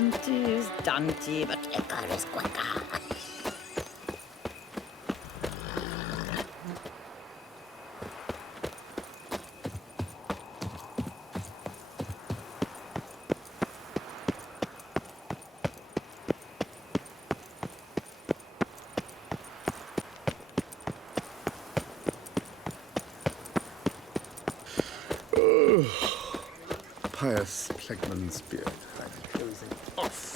Hunty is Dunty, but quicker is quicker. Pious Plegman's beard. I'm closing off.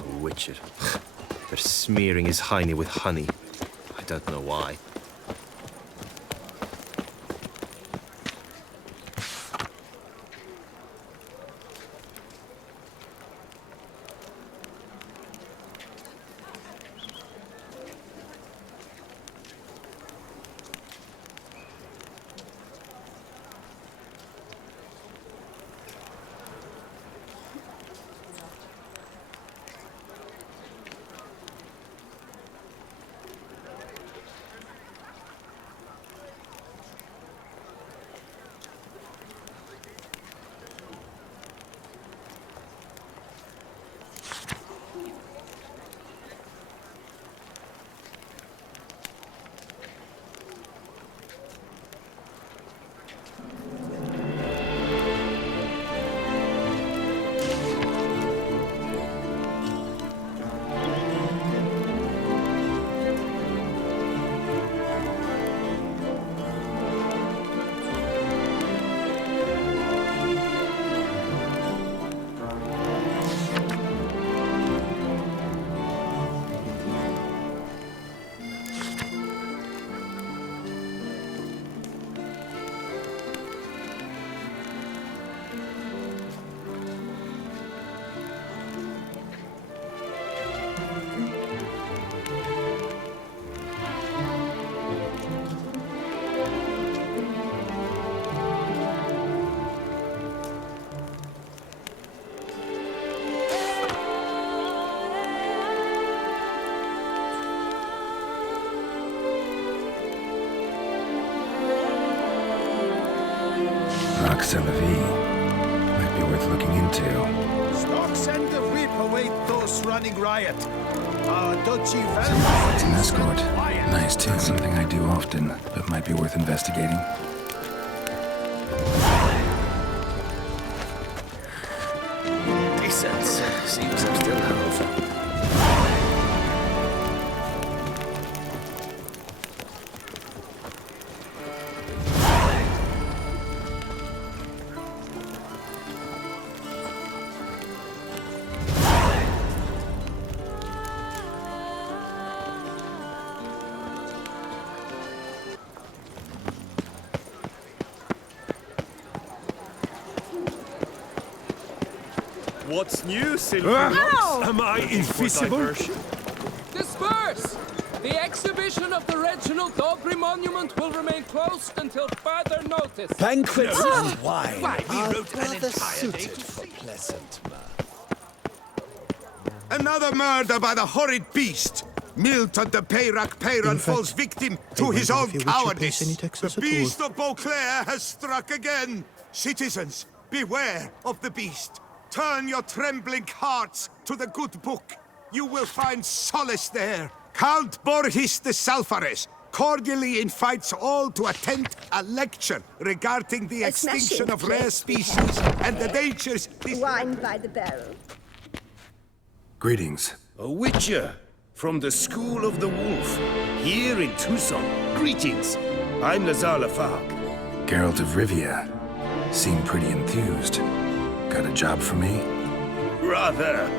Oh, Witcher. They're smearing his hiney with honey. I don't know why. Might be worth looking into. Stocks and the whip await those running riot. Don't you It's an escort. Nice too. Something I do often, but might be worth investigating. Decent. Seems I'm still hungover. What's new, Silver? Am I invisible? Disperse! The exhibition of the Reginald Aubrey Monument will remain closed until further notice. Banquets and wine Why, we are wrote an rather entire day suited to for see. pleasant mirth. Another murder by the horrid beast! Milton de Peyrac-Peyron falls victim to his own cowardice. The beast of Beauclair has struck again. Citizens, beware of the beast. Turn your trembling hearts to the good book. You will find solace there. Count Borges de Salfares cordially invites all to attend a lecture regarding the extinction of rare species and the dangers... Wine by the barrel. Greetings. A Witcher from the School of the Wolf, here in Tucson. Greetings. I'm Lazar Lafargue. Geralt of Rivia. Seem pretty enthused. Got a job for me? Rather.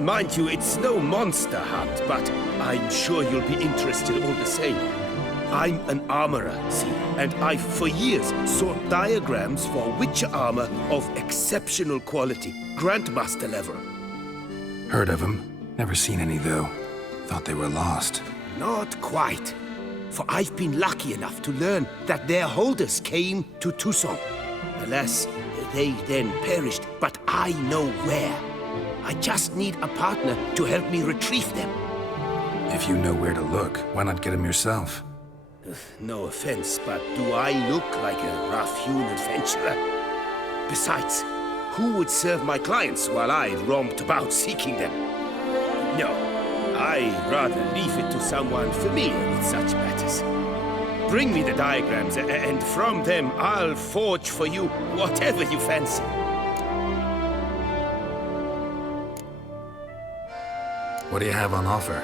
Mind you, it's no monster hunt, but I'm sure you'll be interested all the same. I'm an armorer, see, and I've for years sought diagrams for Witcher armor of exceptional quality, Grandmaster level. Heard of them. Never seen any, though. Thought they were lost. Not quite. For I've been lucky enough to learn that their holders came to Tucson. Alas, they then perished, but I know where. I just need a partner to help me retrieve them. If you know where to look, why not get them yourself? No offense, but do I look like a rough-hewn adventurer? Besides, who would serve my clients while I roamed about seeking them? No, I'd rather leave it to someone familiar with such matters. Bring me the diagrams, and from them I'll forge for you whatever you fancy. What do you have on offer?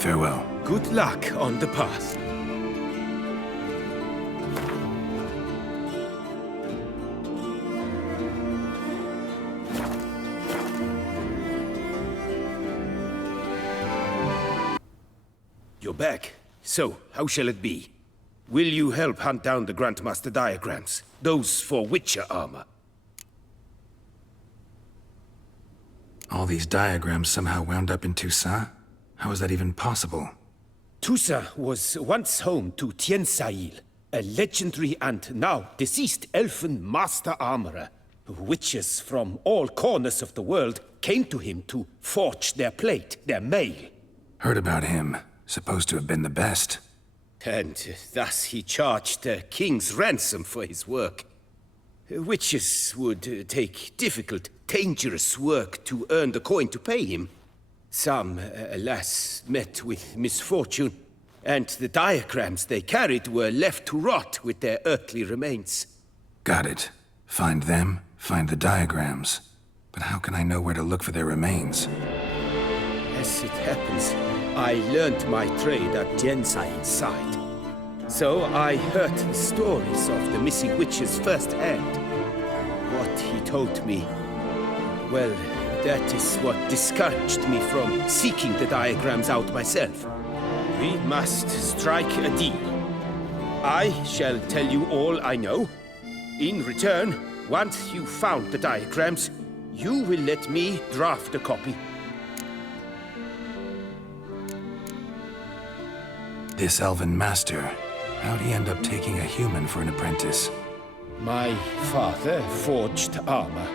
Farewell. Good luck on the path. You're back. So, how shall it be? Will you help hunt down the Grandmaster diagrams? Those for Witcher armor? All these diagrams somehow wound up in Toussaint? How is that even possible? Toussaint was once home to Tiensail, a legendary and now deceased elfin master armorer. Witches from all corners of the world came to him to forge their plate, their mail. Heard about him. Supposed to have been the best. And thus he charged a king's ransom for his work. Witches would take difficult, dangerous work to earn the coin to pay him. Some, alas, met with misfortune, and the diagrams they carried were left to rot with their earthly remains. Got it. Find them, find the diagrams. But how can I know where to look for their remains? As it happens, I learned my trade at Tiensail's side. So I heard the stories of the missing witches firsthand. What he told me, well, that is what discouraged me from seeking the diagrams out myself. We must strike a deal. I shall tell you all I know. In return, once you've found the diagrams, you will let me draft a copy. This elven master, how'd he end up taking a human for an apprentice? My father forged armor.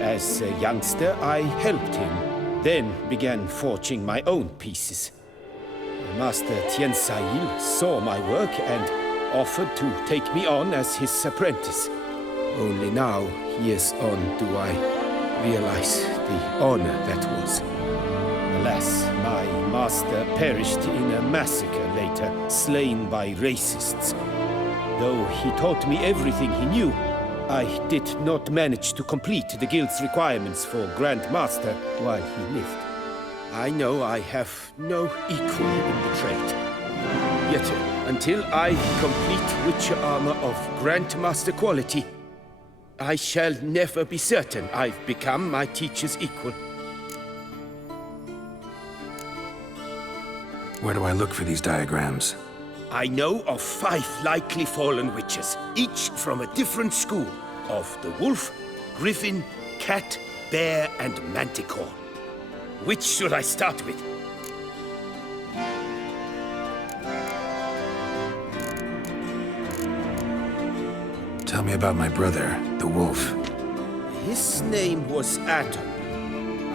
As a youngster, I helped him, then began forging my own pieces. Master Tiensail saw my work and offered to take me on as his apprentice. Only now, years on, do I realize the honor that was. Alas, my master perished in a massacre later, slain by racists. Though he taught me everything he knew, I did not manage to complete the guild's requirements for Grand Master while he lived. I know I have no equal in the trade. Yet, until I complete Witcher armor of Grand Master quality, I shall never be certain I've become my teacher's equal. Where do I look for these diagrams? I know of 5 likely fallen witches, each from a different school, of the wolf, griffin, cat, bear, and manticore. Which should I start with? Tell me about my brother, the wolf. His name was Aidal.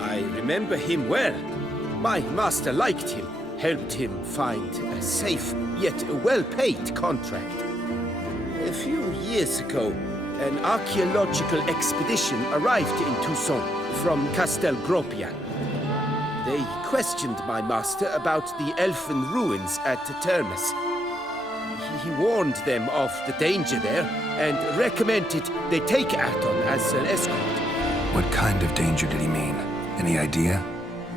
I remember him well. My master liked him, helped him find a safe, yet a well-paid contract. A few years ago, an archaeological expedition arrived in Toussaint from Castel Gropian. They questioned my master about the elfin ruins at Termes. He warned them of the danger there and recommended they take Aidal as an escort. What kind of danger did he mean? Any idea?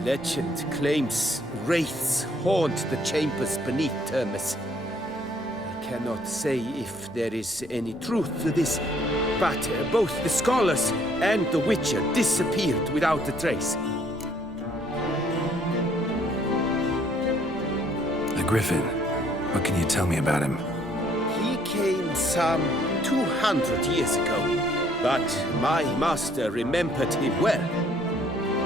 Legend claims wraiths haunt the chambers beneath Termes. I cannot say if there is any truth to this, but both the scholars and the Witcher disappeared without a trace. The Griffin. What can you tell me about him? He came some 200 years ago, but my master remembered him well.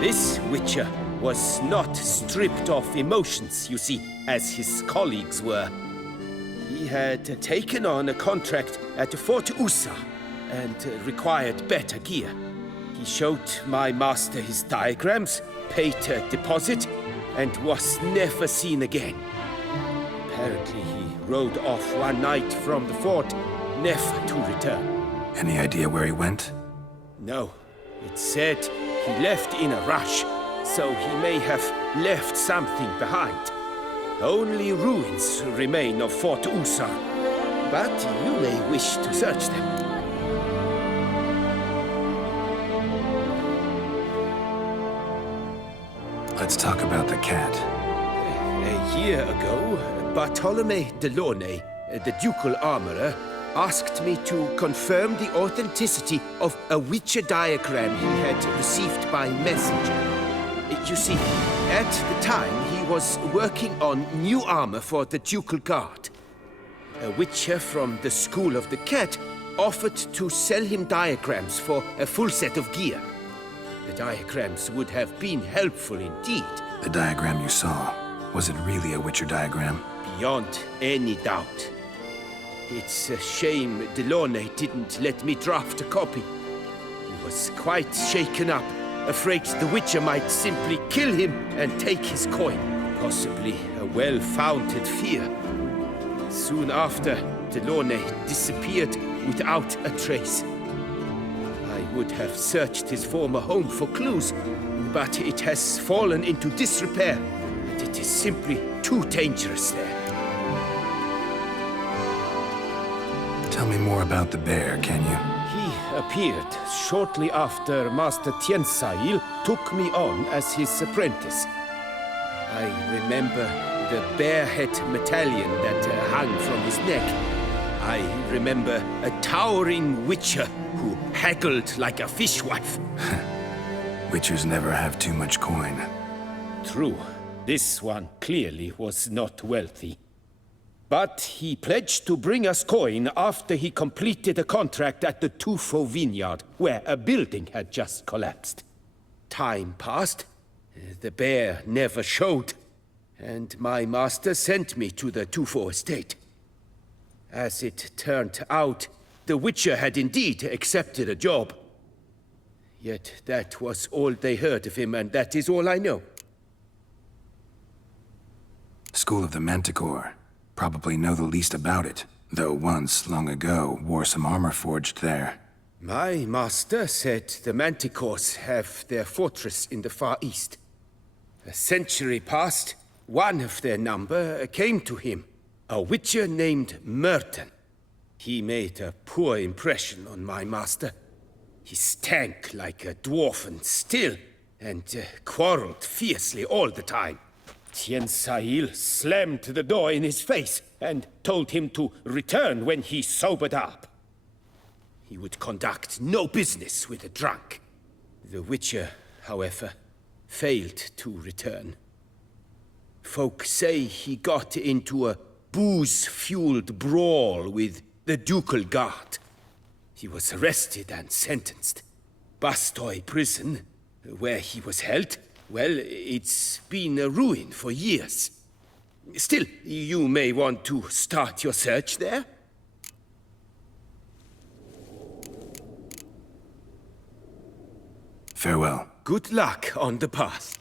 This Witcher was not stripped of emotions, you see, as his colleagues were. He had taken on a contract at Fort Usa and required better gear. He showed my master his diagrams, paid a deposit, and was never seen again. Apparently, he rode off one night from the fort, never to return. Any idea where he went? No. It said he left in a rush, so he may have left something behind. Only ruins remain of Fort Usa, but you may wish to search them. Let's talk about the cat. A year ago, Bartolome Delaunay, the ducal armorer, asked me to confirm the authenticity of a Witcher diagram he had received by messenger. You see, at the time he was working on new armor for the ducal guard. A Witcher from the School of the Cat offered to sell him diagrams for a full set of gear. The diagrams would have been helpful indeed. The diagram you saw, was it really a Witcher diagram? Beyond any doubt. It's a shame Delaunay didn't let me draft a copy. He was quite shaken up, afraid the Witcher might simply kill him and take his coin. Possibly a well-founded fear. Soon after, Delaunay disappeared without a trace. I would have searched his former home for clues, but it has fallen into disrepair, and it is simply too dangerous there. Tell me more about the bear, can you? He appeared shortly after Master Tiensail took me on as his apprentice. I remember the bear head medallion that hung from his neck. I remember a towering Witcher who haggled like a fishwife. Witchers never have too much coin. True. This one clearly was not wealthy. But he pledged to bring us coin after he completed a contract at the Tufo vineyard, where a building had just collapsed. Time passed. The bear never showed, and my master sent me to the Tufo estate. As it turned out, the Witcher had indeed accepted a job. Yet that was all they heard of him, and that is all I know. School of the Manticore. Probably know the least about it, though once, long ago, wore some armor forged there. My master said the Manticores have their fortress in the Far East. A century passed, one of their number came to him, a Witcher named Merton. He made a poor impression on my master. He stank like a dwarfen still, and quarreled fiercely all the time. Tiensail slammed the door in his face and told him to return when he sobered up. He would conduct no business with a drunk. The Witcher, however, failed to return. Folk say he got into a booze-fueled brawl with the ducal guard. He was arrested and sentenced. Bastoy prison, where he was held, well, it's been a ruin for years. Still, you may want to start your search there. Farewell. Good luck on the path.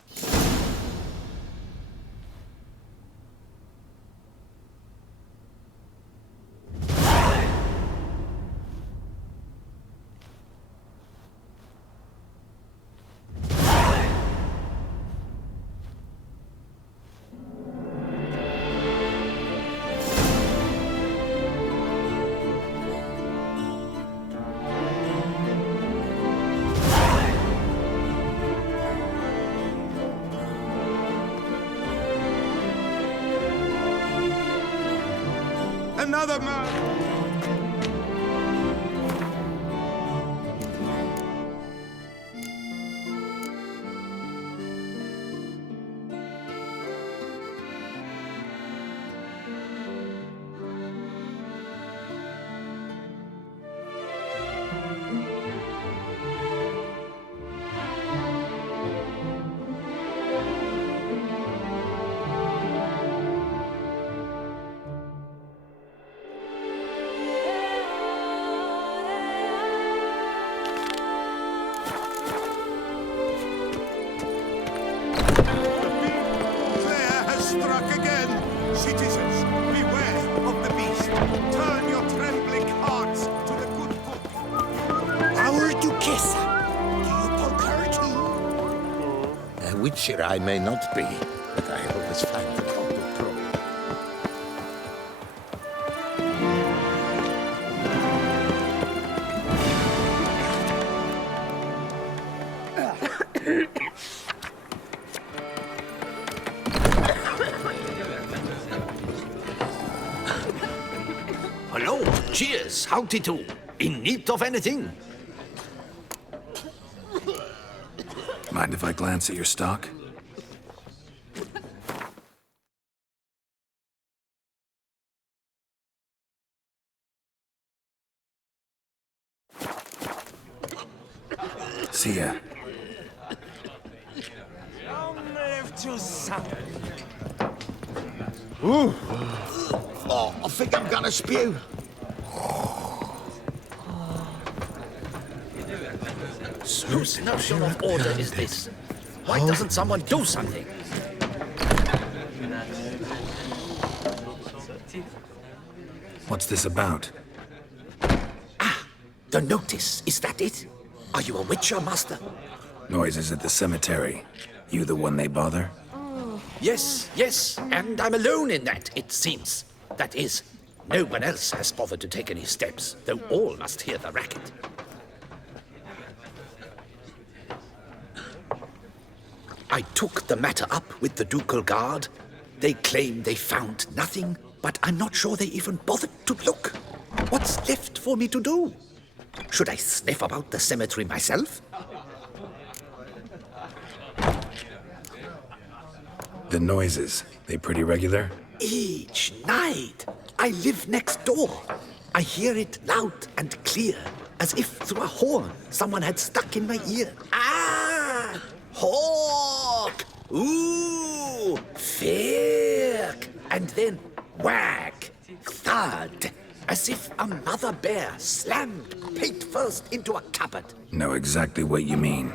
Another murder! Struck again! Citizens, beware of the beast! Turn your trembling hearts to the good book! Our Duchessa! Do you poke her too? A witcher I may not be, but I always find the help of pro. Hello, cheers, howdy do. In need of anything? Mind if I glance at your stock? See ya. Ooh. Oh, I think I'm gonna spew. Whose notion of order is this? Why doesn't someone do something? What's this about? Ah, the notice. Is that it? Are you a witcher, master? Noises at the cemetery. You the one they bother? Yes, yes, and I'm alone in that, it seems. That is, no one else has bothered to take any steps, though all must hear the racket. I took the matter up with the ducal guard. They claim they found nothing, but I'm not sure they even bothered to look. What's left for me to do? Should I sniff about the cemetery myself? The noises, they pretty regular? Each night. I live next door. I hear it loud and clear, as if through a horn someone had stuck in my ear. Ah! Hawk! Ooh! Firk! And then whack! Thud! As if a mother bear slammed pate first into a cupboard. Know exactly what you mean.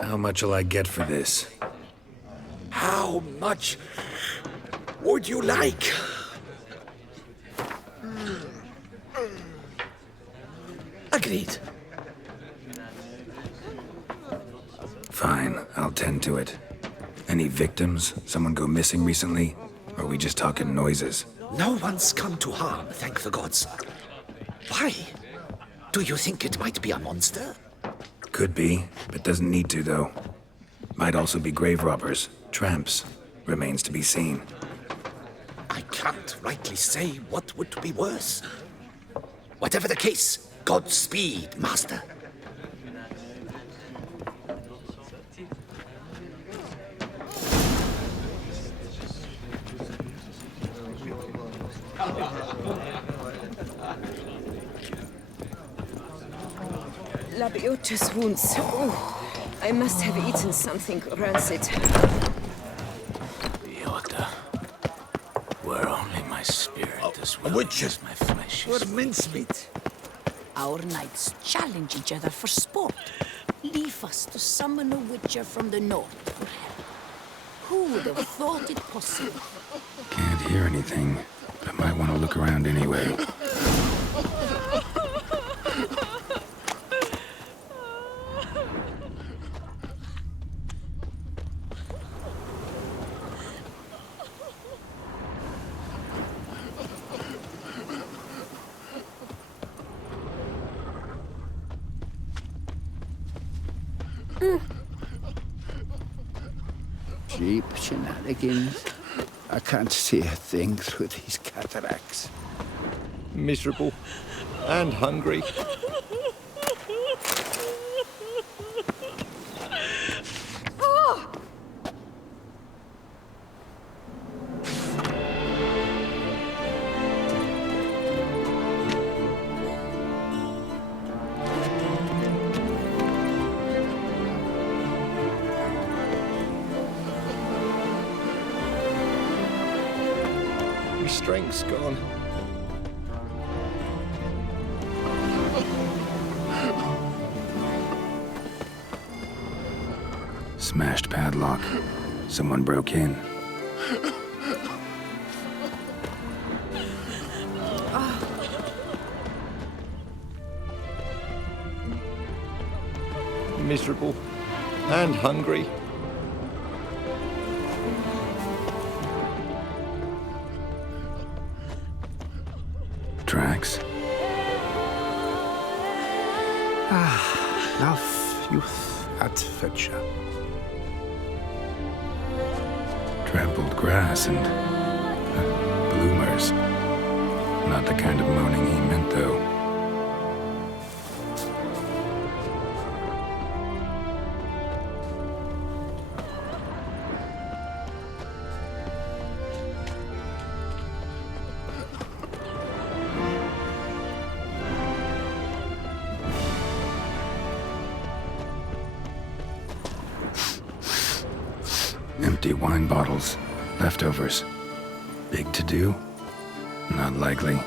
How much will I get for this? How much would you like? Agreed. Fine, I'll tend to it. Any victims? Someone go missing recently? Or are we just talking noises? No one's come to harm, thank the gods. Why? Do you think it might be a monster? Could be, but doesn't need to, though. Might also be grave robbers, tramps. Remains to be seen. I can't rightly say what would be worse. Whatever the case, Godspeed, master. Labiotus wounds. Oh, I must have eaten something rancid. Yoda, were only my spirit as well as my flesh. What mincemeat. Our knights challenge each other for sport. Leave us to summon a witcher from the north for help. Who would have thought it possible? Can't hear anything, but might want to look around anyway. Cheap shenanigans. I can't see a thing through these cataracts. Miserable and hungry. My strength's gone. Smashed padlock. Someone broke in. Miserable and hungry. Tracks? Love, youth, adventure. Trampled grass and bloomers. Not the kind of moaning he meant, though. Empty wine bottles. Leftovers. Big to-do? Not likely.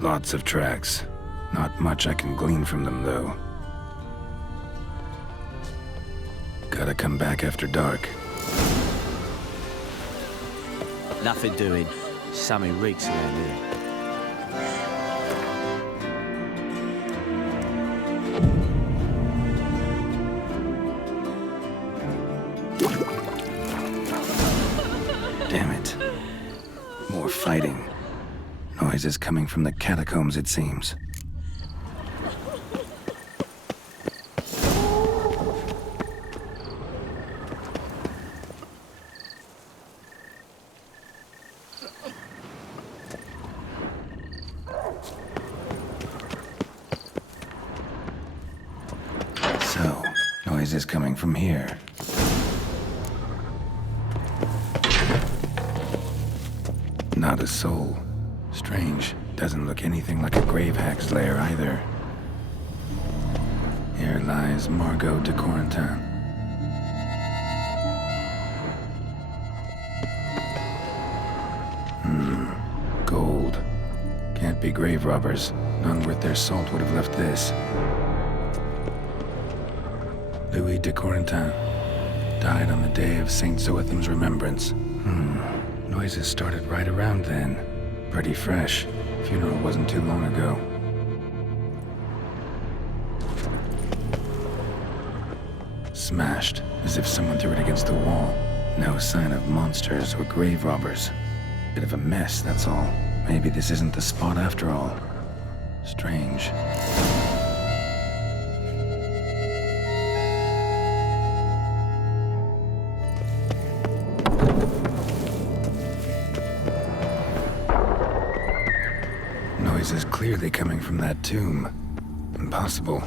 Lots of tracks. Not much I can glean from them, though. Gotta come back after dark. Nothing doing. Something reeks around here. Damn it. More fighting. Noises coming from the catacombs, it seems. So, noises coming from here. Not a soul. Strange. Doesn't look anything like a grave hack's lair either. Here lies Margot de Corentin. Gold. Can't be grave robbers. None worth their salt would have left this. Louis de Corentin. Died on the day of Saint Zoetham's remembrance. Noises started right around then. Pretty fresh. Funeral wasn't too long ago. Smashed, as if someone threw it against the wall. No sign of monsters or grave robbers. Bit of a mess, that's all. Maybe this isn't the spot after all. Strange. Noise is clearly coming from that tomb. Impossible.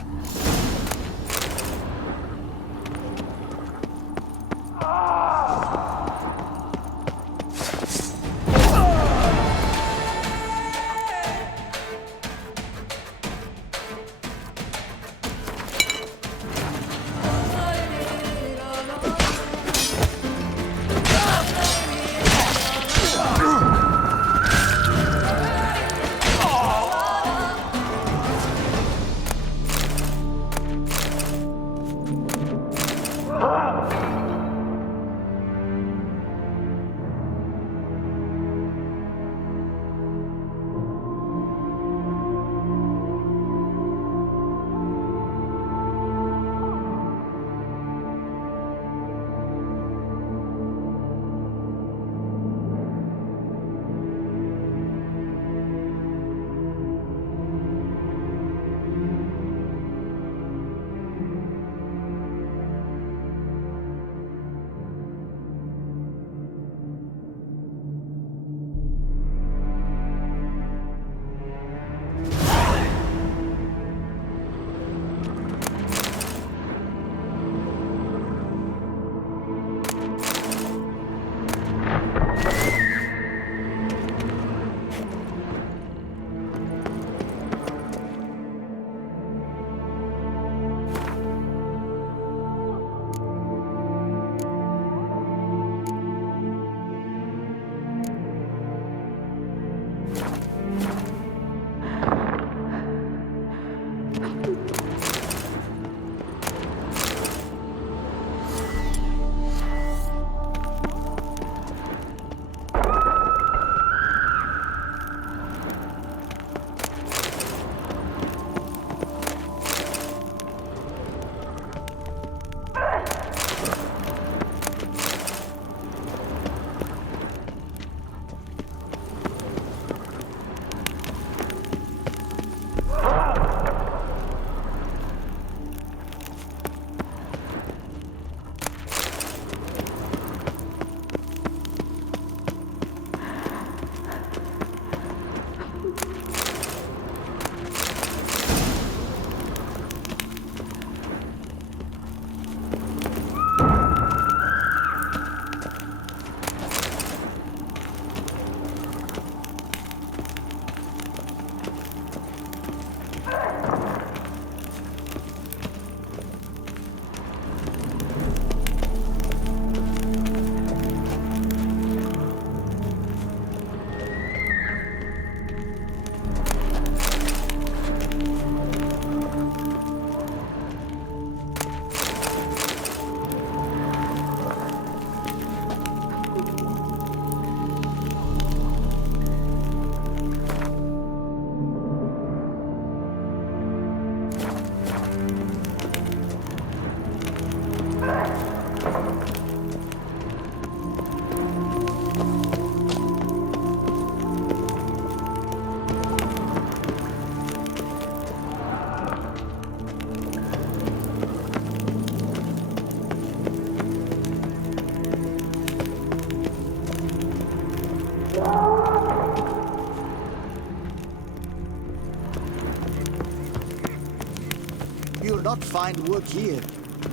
will not find work here.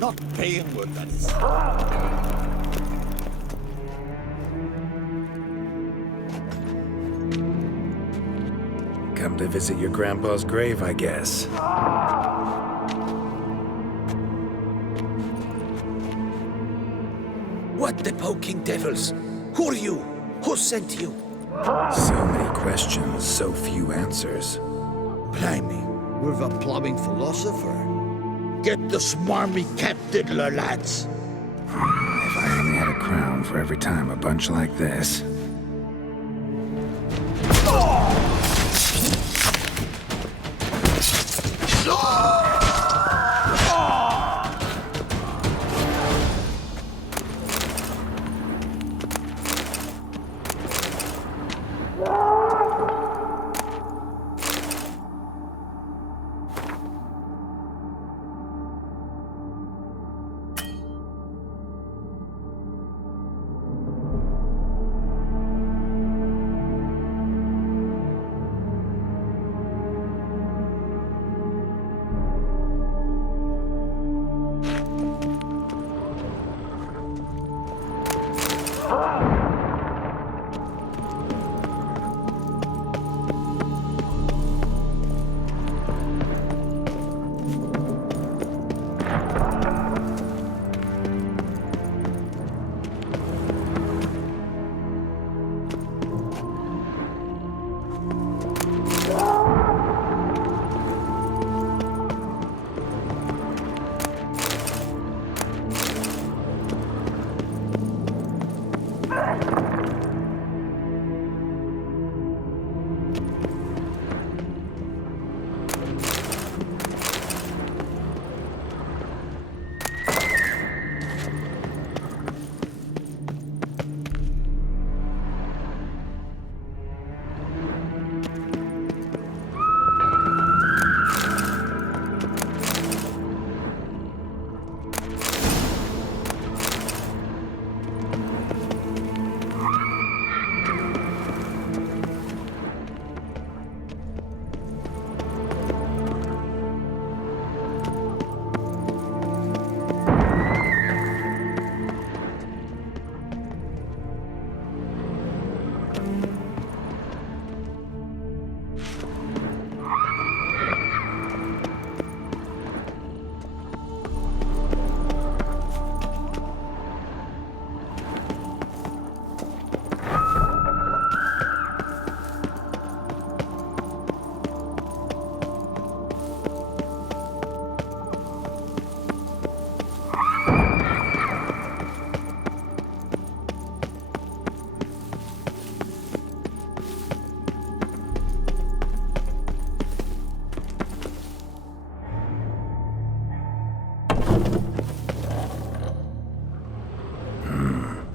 Not paying work, that is. Come to visit your grandpa's grave, I guess. What the poking devils? Who are you? Who sent you? So many questions, so few answers. Blimey, we're the plumbing philosopher. Get the smarmy cat diddler, lads. If I only had a crown for every time a bunch like this.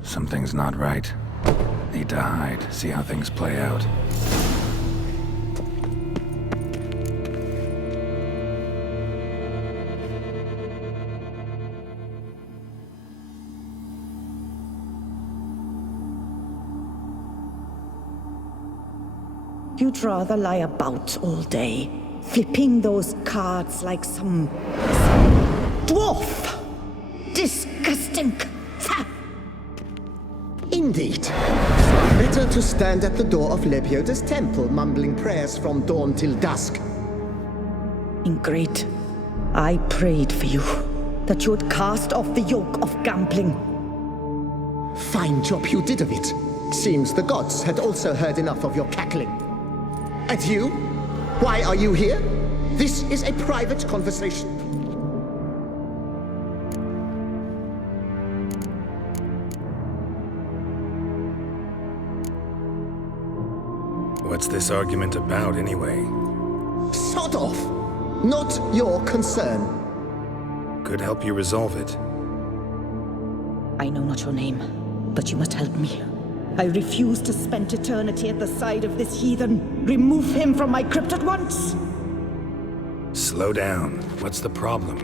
Something's not right. Need to hide, see how things play out. You'd rather lie about all day, flipping those cards like some dwarf. Disgusting. Indeed. Better to stand at the door of Lepioda's temple, mumbling prayers from dawn till dusk. Ingrid, I prayed for you, that you would cast off the yoke of gambling. Fine job you did of it. Seems the gods had also heard enough of your cackling. And you? Why are you here? This is a private conversation. What's this argument about, anyway? Sod off! Not your concern. Could help you resolve it. I know not your name, but you must help me. I refuse to spend eternity at the side of this heathen. Remove him from my crypt at once! Slow down. What's the problem?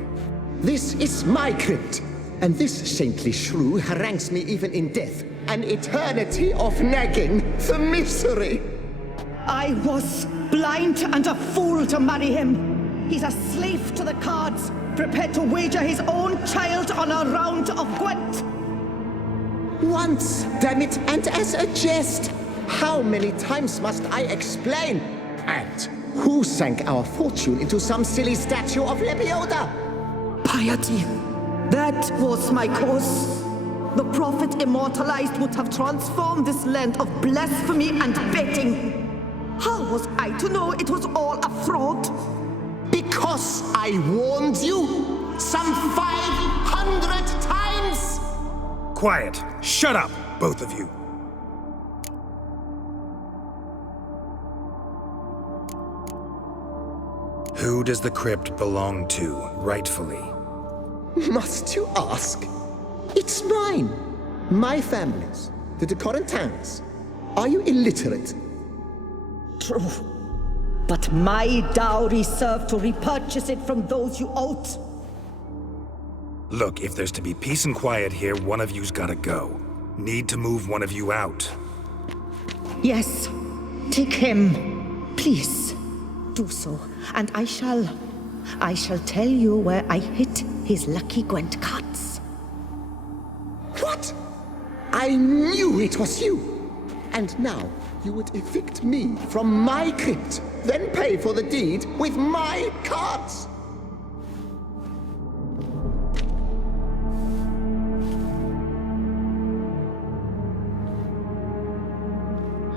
This is my crypt, and this saintly shrew harangues me even in death. An eternity of nagging, the misery! I was blind and a fool to marry him. He's a slave to the cards, prepared to wager his own child on a round of Gwent. Once, damn it, and as a jest. How many times must I explain? And who sank our fortune into some silly statue of Lebioda? Piety. That was my cause. The prophet immortalized would have transformed this land of blasphemy and betting. How was I to know it was all a fraud? Because I warned you some 500 times! Quiet. Shut up, both of you. Who does the crypt belong to, rightfully? Must you ask? It's mine. My family's. The de Corentins. Are you illiterate? True. But my dowry served to repurchase it from those you owed. Look, if there's to be peace and quiet here, one of you's gotta go. Need to move one of you out. Yes. Take him. Please. Do so. And I shall tell you where I hid his lucky Gwent cards. What? I knew it was you. And now you would evict me from my crypt, then pay for the deed with my cards.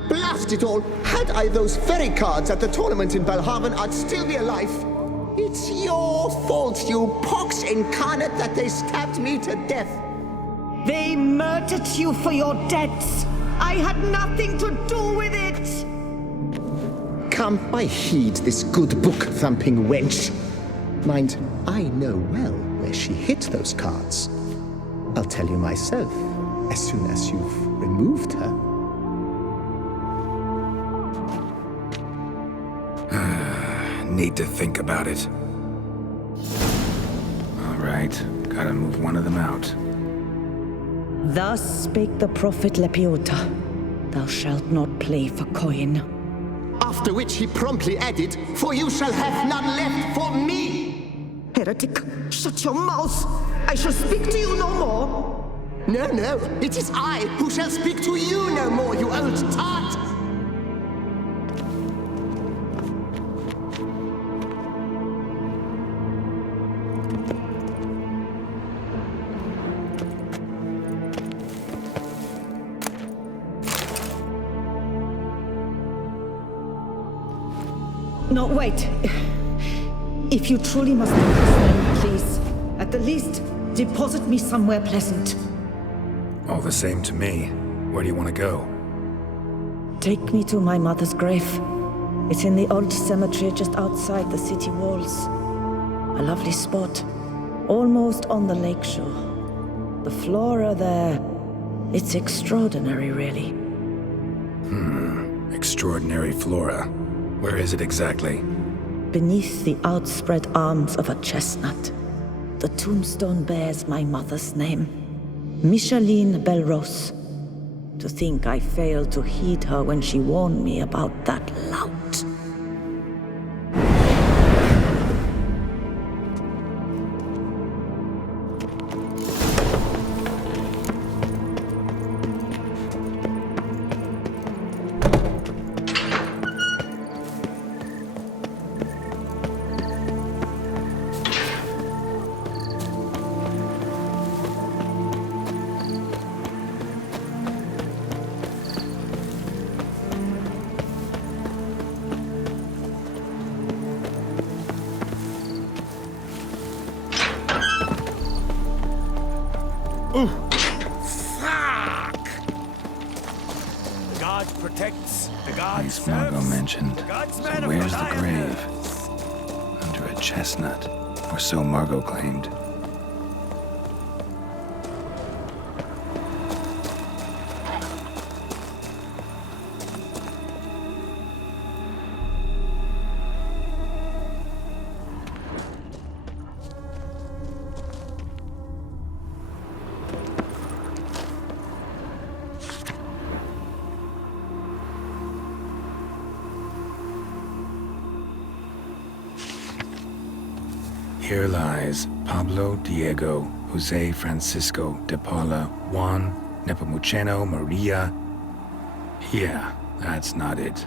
Blast it all! Had I those fairy cards at the tournament in Belhaven, I'd still be alive. It's your fault, you pox incarnate, that they stabbed me to death. They murdered you for your debts. I had nothing to do with it. Come, I heed this good book-thumping wench. Mind, I know well where she hid those cards. I'll tell you myself, as soon as you've removed her. Need to think about it. All right, gotta move one of them out. Thus spake the prophet Lepiota. Thou shalt not play for coin. After which he promptly added, "For you shall have none left for me!" Heretic, shut your mouth! I shall speak to you no more! No, no, it is I who shall speak to you no more, you old tart! No, wait. If you truly must do this, then please, at the least, deposit me somewhere pleasant. All the same to me. Where do you want to go? Take me to my mother's grave. It's in the old cemetery just outside the city walls. A lovely spot, almost on the lakeshore. The flora there, it's extraordinary, really. Extraordinary flora. Where is it exactly? Beneath the outspread arms of a chestnut, the tombstone bears my mother's name, Micheline Belrose. To think I failed to heed her when she warned me about that lout. Fuck! The god protects, the god Nice Margot serves. mentioned. The gods So manifest. where's the grave? Under a chestnut, or so Margot claimed. Here lies Pablo Diego Jose Francisco de Paula Juan Nepomuceno Maria. Yeah, that's not it.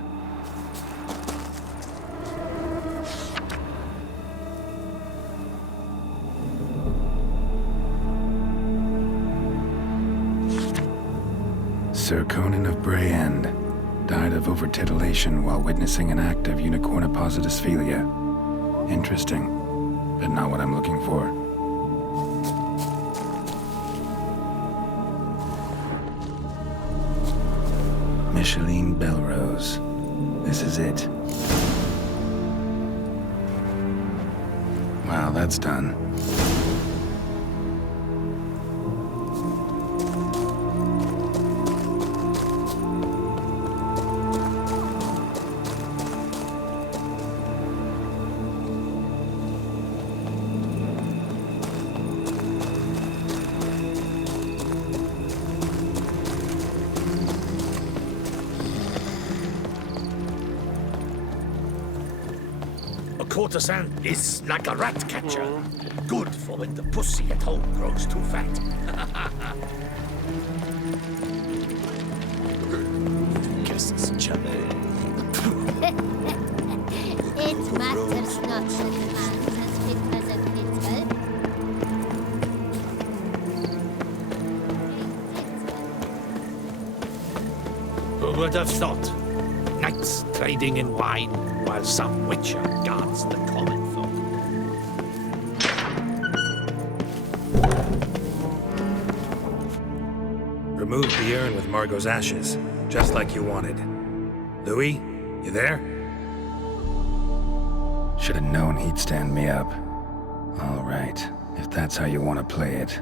Sir Conan of Brayend died of over-titillation while witnessing an act of unicorn appositosphilia. Interesting, but not what I'm looking for. Micheline Belrose. This is it. Wow, that's done. A courtesan is like a rat catcher. Good for when the pussy at home grows too fat. Kisses chubby. It matters not that man as fit as a little. Who would have thought? Knights trading in wine while some witcher guards the common folk. Remove the urn with Margot's ashes, just like you wanted. Louis, you there? Should have known he'd stand me up. All right, if that's how you want to play it.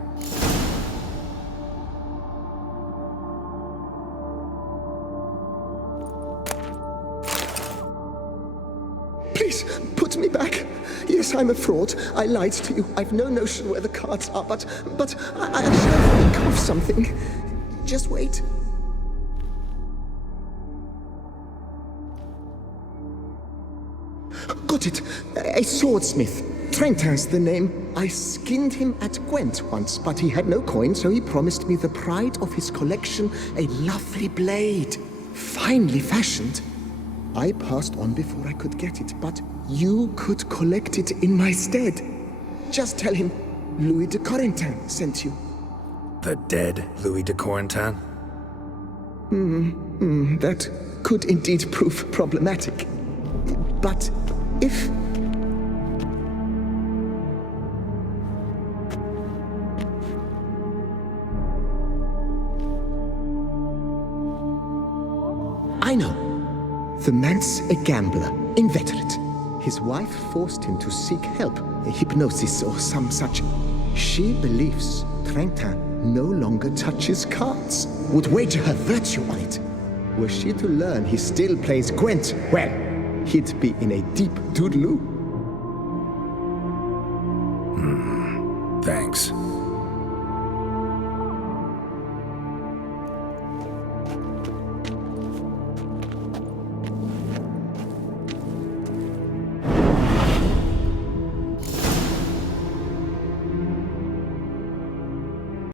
Please, put me back. Yes, I'm a fraud. I lied to you. I've no notion where the cards are, but I shall think of something. Just wait. Got it. A swordsmith. Trentin's the name. I skinned him at Gwent once, but he had no coin, so he promised me the pride of his collection, a lovely blade. Finely fashioned. I passed on before I could get it, but you could collect it in my stead. Just tell him Louis de Corentin sent you. The dead Louis de Corentin? That could indeed prove problematic. But if... I know. The man's a gambler, inveterate. His wife forced him to seek help, a hypnosis or some such. She believes Trentin no longer touches cards, would wager her virtue on it. Were she to learn he still plays Gwent, well, he'd be in a deep doodaloo. Thanks.